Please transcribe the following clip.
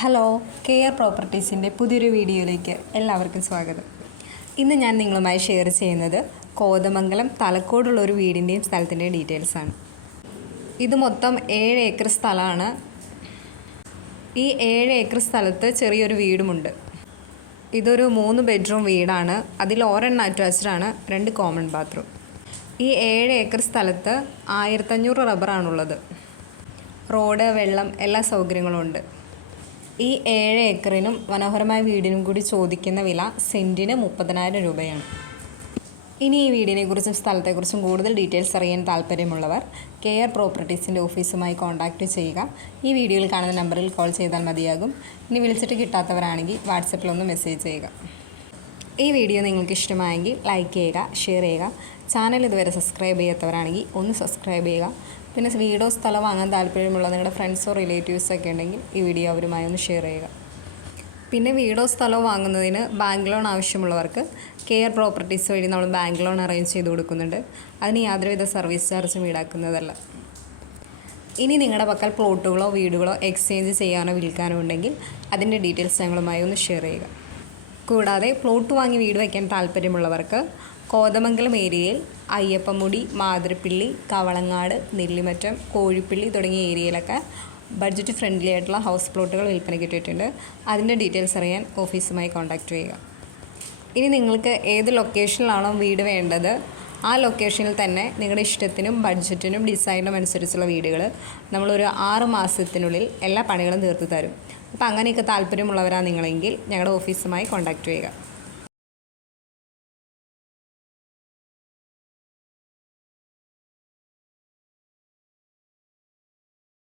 Hello, care പ്രോപ്പർട്ടീസിൻ്റെ പുതിയൊരു വീഡിയോയിലേക്ക് എല്ലാവർക്കും സ്വാഗതം. ഇന്ന് ഞാൻ നിങ്ങളുമായി ഷെയർ ചെയ്യുന്നത് കോതമംഗലം തലക്കോടുള്ള ഒരു വീടിൻ്റെയും സ്ഥലത്തിൻ്റെയും ഡീറ്റെയിൽസാണ്. ഇത് മൊത്തം 7 ഏക്കർ സ്ഥലമാണ്. ഈ 7 ഏക്കർ സ്ഥലത്ത് ചെറിയൊരു വീടുമുണ്ട്. ഇതൊരു 3 ബെഡ്റൂം വീടാണ്. അതിൽ ഒരെണ്ണം അറ്റാച്ച്ഡാണ്, 2 കോമൺ ബാത്റൂം. ഈ 7 ഏക്കർ സ്ഥലത്ത് 1500 റബ്ബറാണുള്ളത്. റോഡ്, വെള്ളം, എല്ലാ സൗകര്യങ്ങളും ഉണ്ട്. ഈ 7 ഏക്കറിനും മനോഹരമായ വീടിനും കൂടി ചോദിക്കുന്ന വില സെൻറ്റിന് 30,000 രൂപയാണ്. ഇനി ഈ വീടിനെക്കുറിച്ചും സ്ഥലത്തെക്കുറിച്ചും കൂടുതൽ ഡീറ്റെയിൽസ് അറിയാൻ താല്പര്യമുള്ളവർ കെയർ പ്രോപ്പർട്ടീസിൻ്റെ ഓഫീസുമായി കോൺടാക്റ്റ് ചെയ്യുക. ഈ വീഡിയോയിൽ കാണുന്ന നമ്പറിൽ കോൾ ചെയ്താൽ മതിയാകും. ഇനി വിളിച്ചിട്ട് കിട്ടാത്തവരാണെങ്കിൽ വാട്സപ്പിലൊന്ന് മെസ്സേജ് ചെയ്യുക. ഈ വീഡിയോ നിങ്ങൾക്ക് ഇഷ്ടമായെങ്കിൽ ലൈക്ക് ചെയ്യുക, ഷെയർ ചെയ്യുക. ചാനൽ ഇതുവരെ സബ്സ്ക്രൈബ് ചെയ്യാത്തവരാണെങ്കിൽ ഒന്ന് സബ്സ്ക്രൈബ് ചെയ്യുക. പിന്നെ വീടോ സ്ഥലം വാങ്ങാൻ താല്പര്യമുള്ള നിങ്ങളുടെ ഫ്രണ്ട്സോ റിലേറ്റീവ്സൊക്കെ ഉണ്ടെങ്കിൽ ഈ വീഡിയോ അവരുമായി ഒന്ന് ഷെയർ ചെയ്യുക. പിന്നെ വീടോ സ്ഥലമോ വാങ്ങുന്നതിന് ബാങ്ക് ലോൺ ആവശ്യമുള്ളവർക്ക് കെയർ പ്രോപ്പർട്ടീസ് വഴി നമ്മൾ ബാങ്ക് ലോൺ അറേഞ്ച് ചെയ്ത് കൊടുക്കുന്നുണ്ട്. അതിന് യാതൊരുവിധ സർവീസ് ചാർജും ഈടാക്കുന്നതല്ല. ഇനി നിങ്ങളുടെ പക്കൽ പ്ലോട്ടുകളോ വീടുകളോ എക്സ്ചേഞ്ച് ചെയ്യാനോ വിൽക്കാനോ ഉണ്ടെങ്കിൽ അതിൻ്റെ ഡീറ്റെയിൽസ് ഞങ്ങളുമായി ഒന്ന് ഷെയർ ചെയ്യുക. കൂടാതെ പ്ലോട്ട് വാങ്ങി വീട് വയ്ക്കാൻ താല്പര്യമുള്ളവർക്ക് കോതമംഗലം ഏരിയയിൽ അയ്യപ്പമുടി, മാതിരപ്പള്ളി, കവളങ്ങാട്, നെല്ലിമറ്റം, കോഴിപ്പള്ളി തുടങ്ങിയ ഏരിയയിലൊക്കെ ബഡ്ജറ്റ് ഫ്രണ്ട്ലി ആയിട്ടുള്ള ഹൗസ് പ്ലോട്ടുകൾ വിൽപ്പനയ്ക്ക് ഇട്ടിട്ടുണ്ട്. അതിൻ്റെ ഡീറ്റെയിൽസ് അറിയാൻ ഓഫീസുമായി കോൺടാക്റ്റ് ചെയ്യുക. ഇനി നിങ്ങൾക്ക് ഏത് ലൊക്കേഷനിലാണോ വീട് വേണ്ടത് ആ ലൊക്കേഷനിൽ തന്നെ നിങ്ങളുടെ ഇഷ്ടത്തിനും ബഡ്ജറ്റിനും ഡിസൈനും അനുസരിച്ചുള്ള വീടുകൾ നമ്മളൊരു 6 മാസത്തിനുള്ളിൽ എല്ലാ പണികളും തീർത്ത് തരും. അപ്പോൾ അങ്ങനെയൊക്കെ താല്പര്യമുള്ളവരാണ് നിങ്ങളെങ്കിൽ ഞങ്ങളുടെ ഓഫീസുമായി കോൺടാക്റ്റ് ചെയ്യുക.